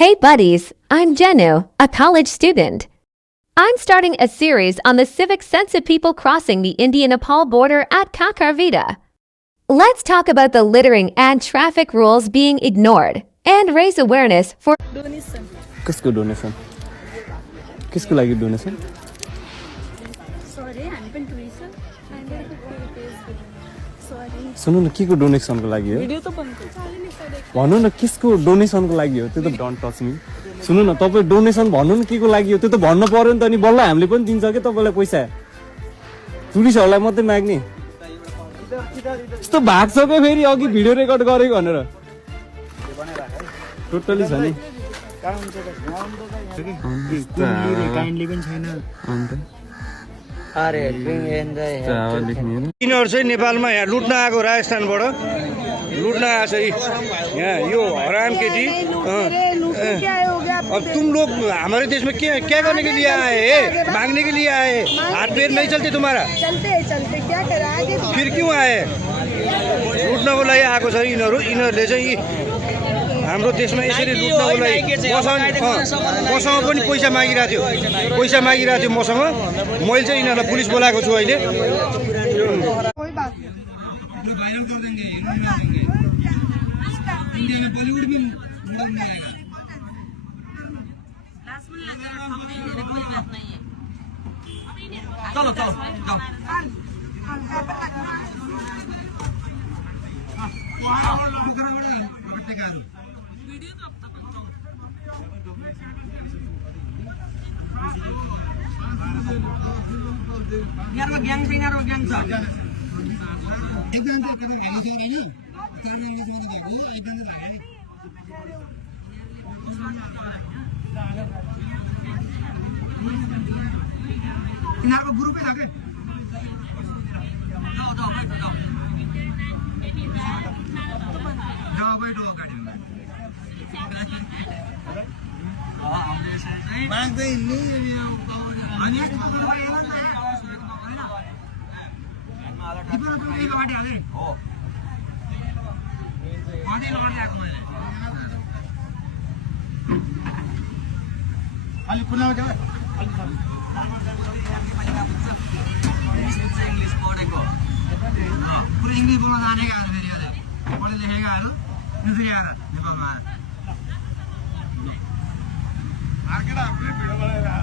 Hey buddies, I'm Jenu, a college student. I'm starting a series on the civic sense of people crossing the India-Nepal border at Kakarvida. Let's talk about the littering and traffic rules being ignored and raise awareness for Donation. किसको donation किसको लागि donation Sorry, I'm been tourism. I'm going to pay. Sorry. सुन्नु न केको डोनेसनको लागि हो Video तो बंद कर. भन्नु न किसको डोनेसनको लागि हो त्यो त डोन्ट टच मी सुन्नु न तपाईँ डोनेसन भन्नु न केको लागि हो त्यो त भन्न पर्यो नि त अनि बल्ल हामीले पनि दिन्छ के तपाईलाई पैसा टुरिस्टहरूलाई मात्रै माग्ने यस्तो भाग छ के फेरि अघि भिडियो रेकर्ड गरेको भनेर टोटली छ नि यिनीहरू चाहिँ नेपालमा यहाँ लुट्न आएको राजस्थानबाट लुट्न आएको छ यहाँ यो हराम केटी अब तुम लोग हमारे देश में क्या करने के लिए आए हैं मांगने के लिए आए हाथ पैर नहीं चलते तुम्हारा चलते क्या करा आगे फिर क्यों आए लुट्नको लागि आएको छ यिनीहरूले चाहिँ हाम्रो देशमा यसरी लुट्नको लागि मसँग पनि पैसा मागिरहेको थियो मसँग मैले चाहिँ यिनीहरूलाई पुलिस बोलाएको छु अहिले कोई बात नहीं वायरल कर देंगे इंडिया में बॉलीवुड में चलो चलो यहाँको ग्याङ छ यिनीहरूको ग्याङ छ एकदम चाहिँ हेर्नु सक्दैन एकदम चाहिँ यिनीहरूको ग्रुपै छ के अलिक पुनः इंग्लिश पढेको पुरै इंग्लिश बोल्न जानेको आएर फेरि अहिले पढे लेखेको आएर यसरी आएर नेपालमा मार्केट हामीले भिडियो बनाएर